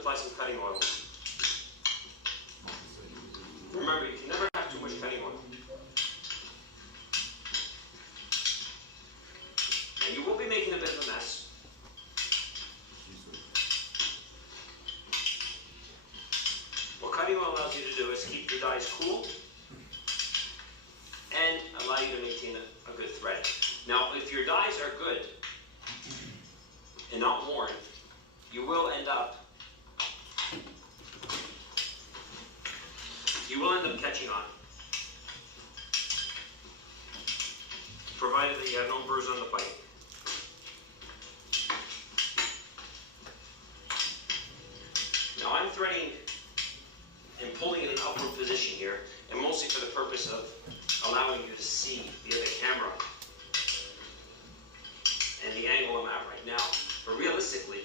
apply some cutting oil. Remember, you can never have too much cutting oil. And you will be making a bit of a mess. What cutting oil allows you to do is keep your dies cool and allow you to maintain a good thread. Now, if your dies are good and not worn, you will end up catching on, provided that you have no burrs on the pipe. Now I'm threading and pulling in an upward position here, and mostly for the purpose of allowing you to see via the camera and the angle I'm at right now. But realistically,